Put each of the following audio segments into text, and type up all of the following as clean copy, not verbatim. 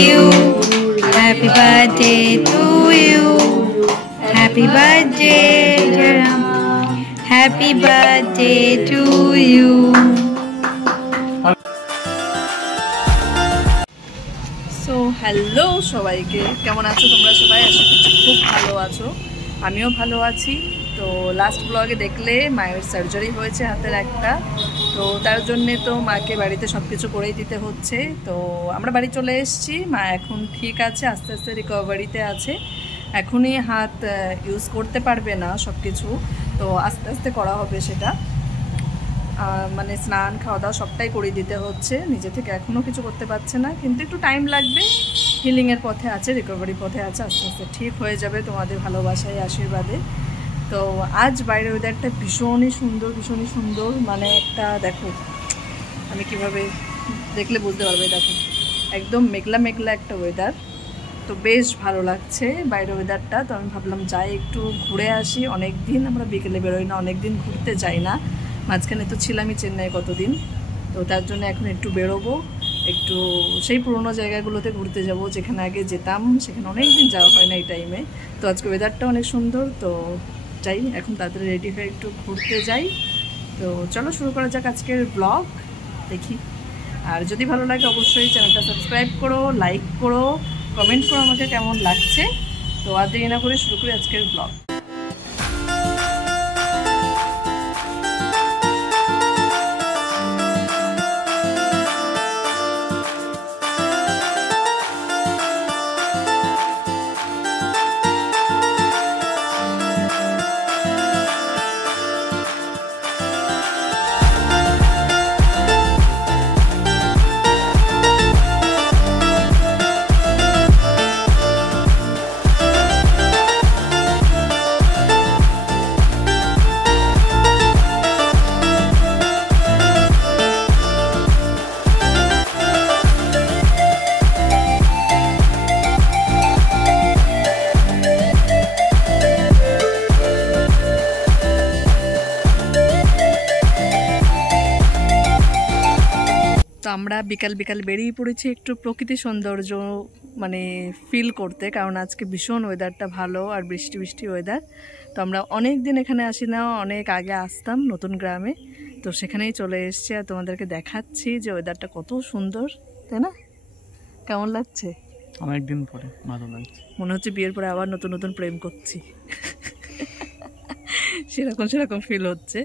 you. Happy birthday to you. Happy birthday, Jaram. Happy birthday to you. So hello সবাইকে, কেমন আছো তোমরা সবাই? আশা করছি খুব ভালো আছো, আমিও ভালো আছি। তো লাস্ট ব্লগে দেখলে মায়ের সার্জারি হয়েছে হাতের একটা, তো তার জন্যে তো মাকে বাড়িতে সব কিছু করেই দিতে হচ্ছে। তো আমরা বাড়ি চলে এসেছি, মা এখন ঠিক আছে, আস্তে আস্তে রিকভারিতে আছে। এখনই হাত ইউজ করতে পারবে না সব কিছু, তো আস্তে আস্তে করা হবে সেটা। মানে স্নান খাওয়া দাওয়া সবটাই করে দিতে হচ্ছে, নিজে থেকে এখনও কিছু করতে পারছে না, কিন্তু একটু টাইম লাগবে। হিলিংয়ের পথে আছে, রিকভারির পথে আছে, আস্তে আস্তে ঠিক হয়ে যাবে তোমাদের ভালোবাসায় আশীর্বাদে। তো আজ বাইরের ওয়েদারটা ভীষণই সুন্দর, মানে একটা দেখো, আমি কিভাবে দেখলে বুঝতে পারবে, দেখো একদম মেঘলা মেঘলা একটা ওয়েদার। তো বেশ ভালো লাগছে বাইরের ওয়েদারটা। তো আমি ভাবলাম যাই একটু ঘুরে আসি, অনেক দিন আমরা বিকেলে বেরোই না, অনেক দিন ঘুরতে যাই না, মাঝখানে তো ছিলামই চেন্নাই কতদিন। তো তার জন্য এখন একটু বেরোবো, একটু সেই পুরোনো জায়গাগুলোতে ঘুরতে যাব যেখানে আগে যেতাম, সেখানে অনেক দিন যাওয়া হয় না এই টাইমে। তো আজকে ওয়েদারটা অনেক সুন্দর, তো যাই এখন তাড়াতাড়ি রেডি হয়ে একটু ঘুরতে যাই। তো চলো শুরু করা যাক আজকের ব্লগ, দেখি। আর যদি ভালো লাগে অবশ্যই চ্যানেলটা সাবস্ক্রাইব করো, লাইক করো, কমেন্ট করো আমাকে কেমন লাগছে। তো আর দেরি না করে শুরু করি আজকের ব্লগ। তো আমরা বিকাল বিকাল বেরিয়ে পড়েছি একটু প্রকৃতি সৌন্দর্য মানে ফিল করতে, কারণ আজকে ভীষণ ওয়েদারটা ভালো আর বৃষ্টি বৃষ্টি ওয়েদার। তো আমরা অনেক দিন এখানে আসি না, অনেক আগে আসতাম নতুন গ্রামে, তো সেখানেই চলে এসেছি আর তোমাদেরকে দেখাচ্ছি যে ওয়েদারটা কত সুন্দর, তাই না? কেমন লাগছে? অনেকদিন পরে ভালো লাগছে, মনে হচ্ছে বিয়ের পরে আবার নতুন নতুন প্রেম করছি সেরকম ফিল হচ্ছে।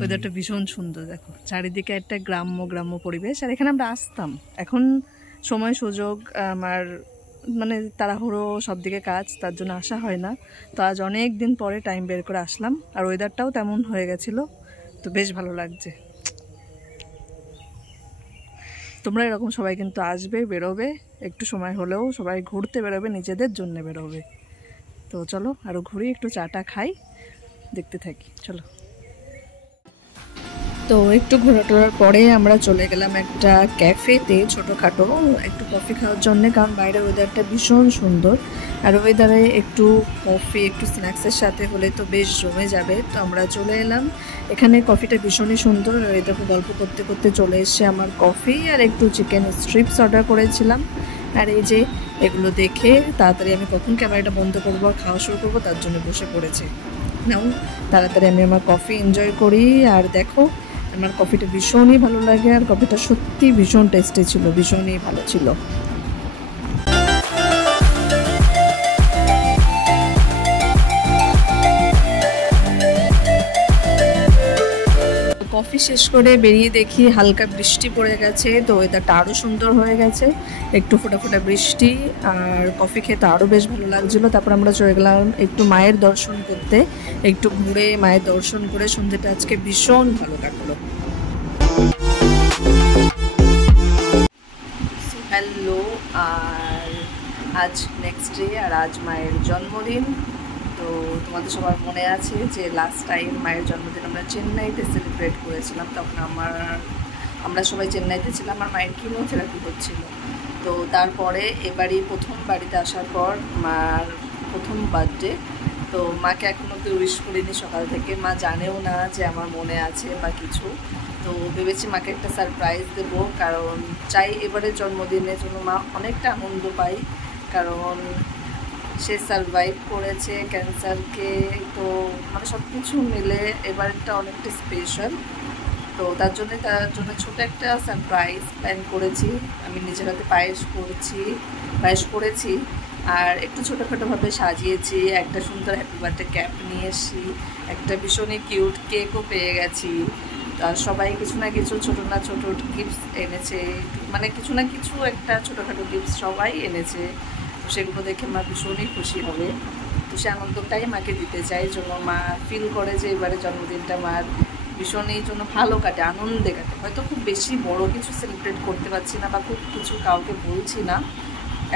ওয়েদারটা ভীষণ সুন্দর, দেখো চারিদিকে একটা গ্রাম্য পরিবেশ। আর এখানে আমরা আসতাম, এখন সময় সুযোগ আমার মানে তাড়াহুড়ো সব দিকে কাজ, তার জন্য আসা হয় না। তো আজ অনেক দিন পরে টাইম বের করে আসলাম, আর ওয়েদারটাও তেমন হয়ে গেছিলো, তো বেশ ভালো লাগছে। তোমরা এরকম সবাই কিন্তু আসবে, বেরোবে, একটু সময় হলেও সবাই ঘুরতে বেরোবে, নিজেদের জন্য বেরোবে। তো চলো আরও ঘুরি, একটু চাটা খাই, দেখতে থাকি, চলো। তো একটু ঘোরাটোরার পরে আমরা চলে গেলাম একটা ক্যাফেতে, ছোটোখাটো একটু কফি খাওয়ার জন্য, কারণ বাইরের ওয়েদারটা ভীষণ সুন্দর। আর ওয়েদারে একটু কফি, একটু স্ন্যাক্সের সাথে হলে তো বেশ জমে যাবে। তো আমরা চলে এলাম এখানে, কফিটা ভীষণই সুন্দর। আর এটাকে গল্প করতে করতে চলে এসছে আমার কফি, আর একটু চিকেন স্ট্রিপস অর্ডার করেছিলাম। আর এই যে এগুলো দেখে তাড়াতাড়ি আমি কখন ক্যামেরাটা বন্ধ করবো আর খাওয়া শুরু করবো, তার জন্য বসে পড়েছে। নাও তাড়াতাড়ি আমি আমার কফি এনজয় করি। আর দেখো আমার কফিটা ভীষণই ভালো লাগে, আর কফিটা সত্যি ভীষণ টেস্টি ছিল, ভীষণই ভালো ছিল। কফি শেষ করে বেরিয়ে দেখি হালকা বৃষ্টি পড়ে গেছে, তো ওয়েদারটা আরও সুন্দর হয়ে গেছে, একটু ফোটা ফোটা বৃষ্টি, আর কফি খেতে আরও বেশ ভালো লাগছিলো। তারপর আমরা চলে গেলাম একটু মায়ের দর্শন করতে, একটু ঘুরে মায়ের দর্শন করে সন্ধ্যেটা আজকে ভীষণ ভালো কাটলো। হ্যালো, আর আজ নেক্সট ডে, আর আজ মায়ের জন্মদিন। তো তোমাদের সবার মনে আছে যে লাস্ট টাইম মায়ের জন্মদিন আমরা চেন্নাইতে সেলিব্রেট করেছিলাম, তখন আমরা সবাই চেন্নাইতে ছিলাম, আর মায়ের কিমোথেরাপি হচ্ছিল। তো তারপরে এবারই প্রথম বাড়িতে আসার পর মার প্রথম বার্থডে, তো মাকে এখনও কেউ উইশ করিনি সকাল থেকে, মা জানেও না যে আমার মনে আছে বা কিছু। তো ভেবেছি মাকে একটা সারপ্রাইজ দেবো, কারণ চাই এবারের জন্মদিনের জন্য মা অনেকটা আনন্দ পাই, কারণ সে সারভাইভ করেছে ক্যান্সারকে। তো মানে সব কিছু মিলে এবারটা অনেকটা স্পেশাল। তো তার জন্য ছোট একটা সারপ্রাইজ প্ল্যান করেছি। আমি নিজের হাতে পায়েস করেছি আর একটু ছোটোখাটোভাবে সাজিয়েছি। একটা সুন্দর হ্যাপি বার্থডে ক্যাপ নিয়ে এসেছি, একটা ভীষণই কিউট কেকও পেয়ে গেছি। আর সবাই কিছু না কিছু ছোট গিফটস এনেছে, মানে কিছু না কিছু একটা ছোটোখাটো গিফটস সবাই এনেছে। তো সেগুলো দেখে মা ভীষণই খুশি হবে। তো সে আনন্দটাই মাকে দিতে চাই, জন্য মা ফিল করে যে এবারে জন্মদিনটা মার ভীষণই জন্য ভালো কাটে, আনন্দে কাটে। হয়তো খুব বেশি বড় কিছু সেলিব্রেট করতে পারছি না বা খুব কিছু কাউকে বলছি না,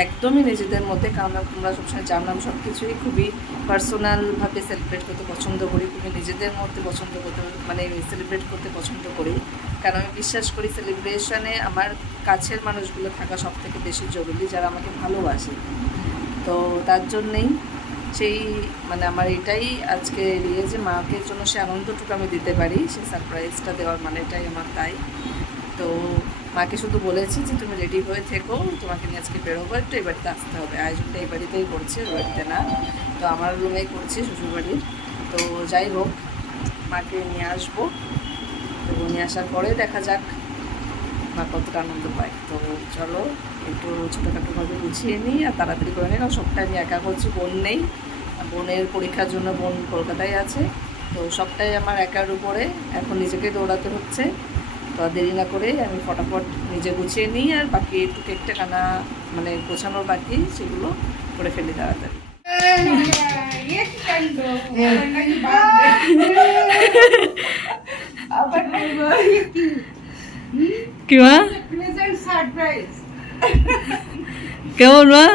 একদমই নিজেদের মধ্যে। কারণ তোমরা সবসময় জানলাম সব কিছুই খুবই পার্সোনালভাবে সেলিব্রেট করতে পছন্দ করি, খুবই নিজেদের মধ্যে সেলিব্রেট করতে পছন্দ করি। কারণ আমি বিশ্বাস করি সেলিব্রেশনে আমার কাছের মানুষগুলো থাকা সব থেকে বেশি জরুরি, যারা আমাকে ভালোবাসে। তো তার জন্যেই আমার এটাই আজকে যে মাকে জন্য সে আনন্দটুকু আমি দিতে পারি, সে সারপ্রাইজটা দেওয়ার এটাই আমার তাই। তো মাকে শুধু বলেছি যে তুমি রেডি হয়ে থেকো, তোমাকে নিয়ে আজকে বেরোবো, একটু এই বাড়িতে আসতে হবে। আয়োজনটা এই বাড়িতেই করছি, ওই বাড়িতে না। তো আমার রুমেই করছি, শ্বশুরবাড়ির। তো যাই হোক, মাকে নিয়ে আসবো। তো নিয়ে আসার পরে দেখা যাক মা কতটা আনন্দ পায়। তো চলো একটু ছোটোখাটোভাবে গুছিয়ে নিই আর তাড়াতাড়ি করে নিই। কারণ সবটাই আমি একা করছি, বোন নেই, বোনের পরীক্ষার জন্য বোন কলকাতায় আছে। তো সবটাই আমার একার উপরে এখন নিজেকে দৌড়াতে হচ্ছে। তো দেরি না করে আমি ফটাফট নিজে গুছিয়ে নিই, আর বাকি একটু কেকটা গোছানোর বাকি, সেগুলো করে ফেলি তাড়াতাড়ি। কি মা কেমন মা?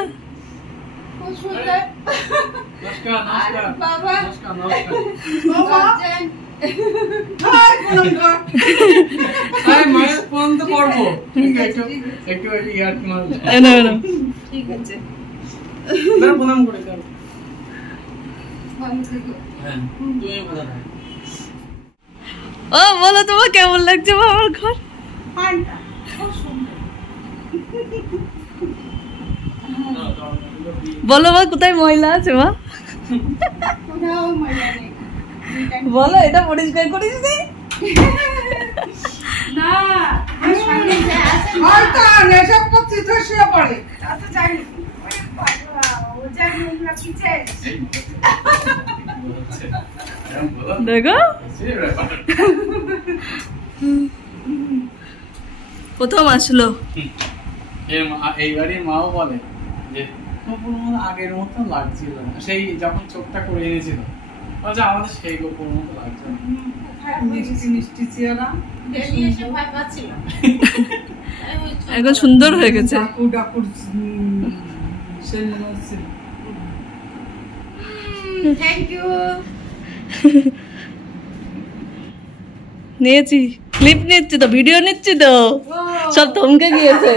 ও বলো তোমার কেমন লাগছে আমার ঘর? বলো মা, কোথায় ময়লা আছে মা? বলো, এটা পরিষ্কার করিস নি? দেখো প্রথম আসলো। এইবারই মাও বলে যে আগের মতো লাগছিল না, সেই যখন চোখটা করে এনেছিল আমাদের সেই গোপর মতো লাগছে না। এখন সুন্দর হয়ে গেছে। নিয়েছি, ক্লিপ নিচ্ছি তো, ভিডিও নিচ্ছি তো, সব থমকে গিয়েছে।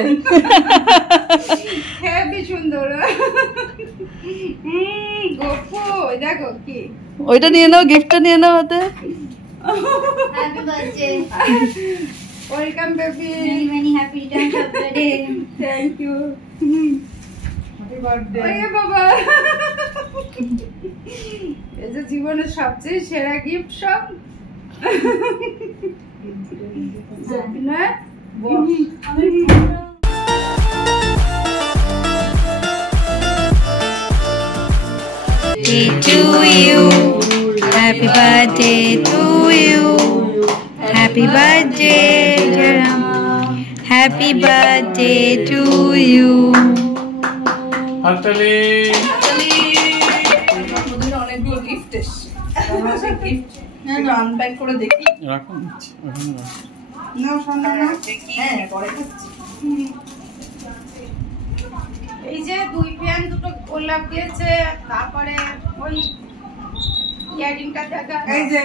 সুন্দর। দেখো কি ওইটা নিয়ে নাও, গিফটটা নিয়ে নাও হাতে। Welcome baby, many happy returns of the day. Thank you. Happy birthday. ওরে বাবা, এই যে জীবনের সবচেয়ে সেরা গিফট সব না। To you, happy birthday to you, happy birthday Jaram, happy birthday to you. হাততালি। অনেকগুলো গিফট এসছে, গিফট আনপ্যাক করে দেখি। রাখুন ওখানে রাখুন। নাও সামনে নাও। হ্যাঁ, পরে খাচ্ছি। এই যে 2 ফ্যান, 2টো গোলাপ দিয়েছে, তারপরে ওই ইয়ারিংটা দেখা, এই যে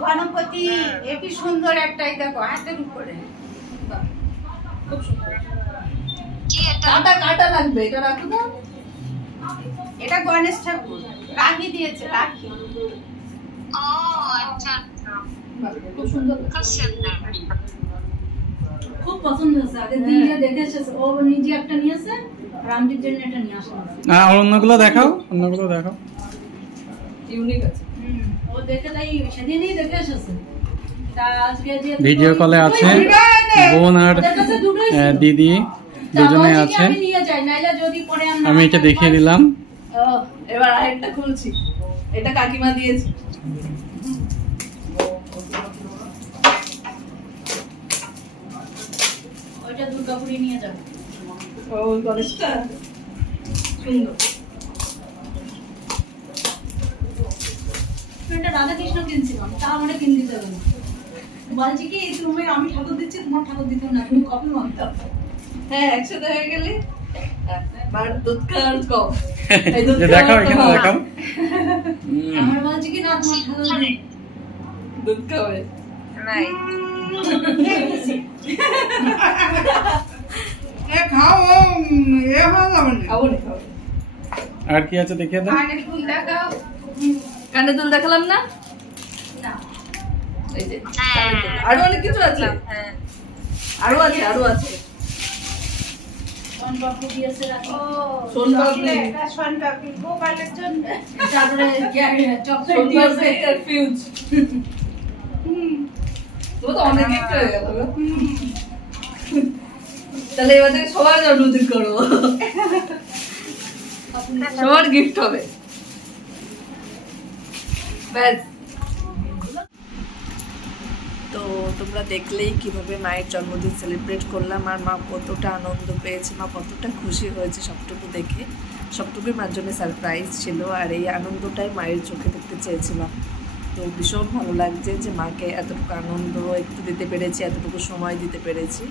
গণপতি, এটি সুন্দর একটাই, দেখো হাতের উপরে। খুব সুন্দর। কাটা লাগবে, এটা রাখো না। এটা গণেশ ঠাকুর রাখি দিয়েছে, রাখি। Oh, acha acha. খুব সুন্দর, খুব পছন্দ হয়েছে। আগে দিয়ে দেখে এসেছে, ও নিজে একটা নিয়েছে আর আন্টির জন্য এটা নিয়ে আসলাম। আর অন্যগুলো দেখাও, অন্যগুলো দেখাও। ইউনিক আছে। ও দেখে তাই সেদিনই দেখে এসেছে। তা আজকে যে ভিডিও কলে আছে বোন আর দিদি দুজনে আছে। আমি নিয়ে যাই, নাইলে যদি পরে আমি এটা দেখিয়ে দিলাম। এবার আরেকটা খুলছি, এটা কাকিমা দিয়েছে। ওইটা দুর্গাপুরে নিয়ে যাবো। ও গণেশটা সুন্দর। এটা রাধাকৃষ্ণ কিনছিলাম, তা আমার কিনে দিতে হবে না। বলছি কি তুমি আমি ঠাকুর দিচ্ছি, তোমার ঠাকুর দিতে না, তুমি কপি মানতে হবে। হ্যাঁ, একসাথে হয়ে গেলে আর দুধ খাওয়ার কম। দেখাও, এখানে দেখাও। আমার বলছি কি না, তোমার ঠাকুর দিই, দুধ খাবে নাই। খাবো না, খাবো। আর কি আছে দেখিয়ে দাও। কানের ফুল দেখাও। কানে দুল দেখালাম না? এই যে কানের দুল। আরো অনেক কিছু আছে। আরো আছে, আরো আছে। কোন বাপু দিয়েছে রাখি। সোনপাপড়ি, এটা সোনপাপড়ি গোপালের জন্য। তারপরে চকলেট সোনপাপড়ি দিয়েছে। আর ফিউজ। তো অনেক গিফট হয়ে গেল গো। তাহলে এবার থেকে সবার জন্মদিন করবো, সবার গিফট হবে। ব্যাস। তো তোমরা দেখলেই কিভাবে মায়ের জন্মদিন সেলিব্রেট করলাম, আর মা কতটা আনন্দ পেয়েছে, মা কতটা খুশি হয়েছে সবটুকু দেখে। সবটুকুই মার জন্য সারপ্রাইজ ছিল, আর এই আনন্দটাই মায়ের চোখে দেখতে চেয়েছিলাম। তো ভীষণ ভালো লাগছে যে মাকে এতটুকু আনন্দ একটু দিতে পেরেছি, এতটুকু সময় দিতে পেরেছি।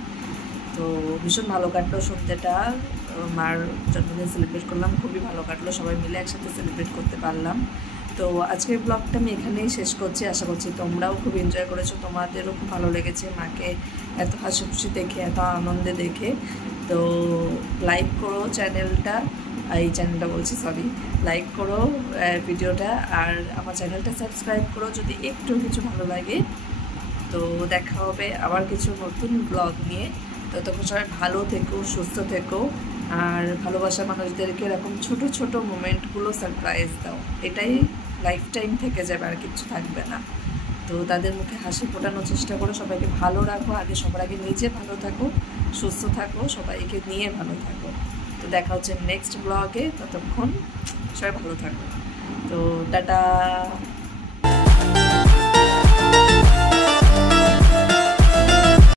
তো ভীষণ ভালো কাটলো সন্ধ্যাটা, মার জন্মদিন সেলিব্রেট করলাম, খুবই ভালো কাটলো, সবাই মিলে একসাথে সেলিব্রেট করতে পারলাম। তো আজকের ব্লগটা আমি এখানেই শেষ করছি। আশা করছি তোমরাও খুব এনজয় করেছো, তোমাদেরও খুব ভালো লেগেছে মাকে এত হাসি খুশি দেখে, এত আনন্দে দেখে। তো লাইক করো চ্যানেলটা, এই চ্যানেলটা বলছি সরি, লাইক করো ভিডিওটা, আর আমার চ্যানেলটা সাবস্ক্রাইব করো যদি একটু কিছু ভালো লাগে। তো দেখা হবে আবার কিছু নতুন ব্লগ নিয়ে। ততক্ষণ সবাই ভালো থেকো, সুস্থ থেকো, আর ভালোবাসা মানুষদেরকে এরকম ছোট ছোট মোমেন্টগুলো সারপ্রাইজ দাও। এটাই লাইফ টাইম থেকে যাবে, আর কিচ্ছু থাকবে না। তো তাদের মুখে হাসি ফোটানোর চেষ্টা করো, সবাইকে ভালো রাখো। আগে সবার আগে নিজে ভালো থাকো, সুস্থ থাকো, সবাইকে নিয়ে ভালো থাকো। তো দেখা হচ্ছে নেক্সট ব্লগে, ততক্ষণ সবাই ভালো থাকো। তো টাটা।